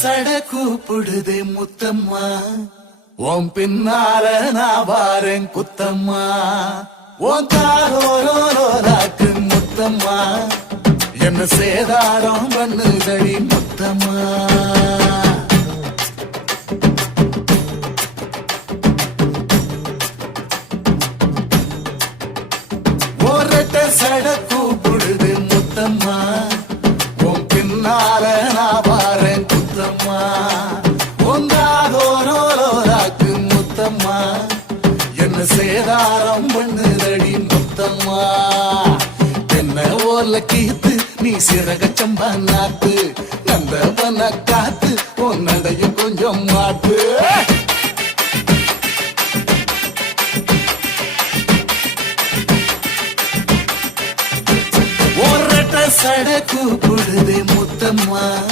சட கூப்பிடுதே முத்தம்மா, உன் பின்னால நான் வாரேன் குத்தம்மா, உன் காரோராக்கு முத்தம்மா, என்ன சேதாரம் பண்ணுதடி முத்தம்மா. ஒரட்ட சட கூப்பிடுது முத்தம்மா, உன் பின்னால நான் வாரேன் குத்தம்மா, உங்காதோராக்கு முத்தம்மா, என்ன சேதாரம் பண்ணுதடி முத்தம்மா. என்ன ஓல கீத்து நீ சிறகச்சம்பா நாத்து, நந்தவன காத்து உன் நடைய கொஞ்சம் மாட்டு. சட கூப்பிடுதே முத்தம்மா,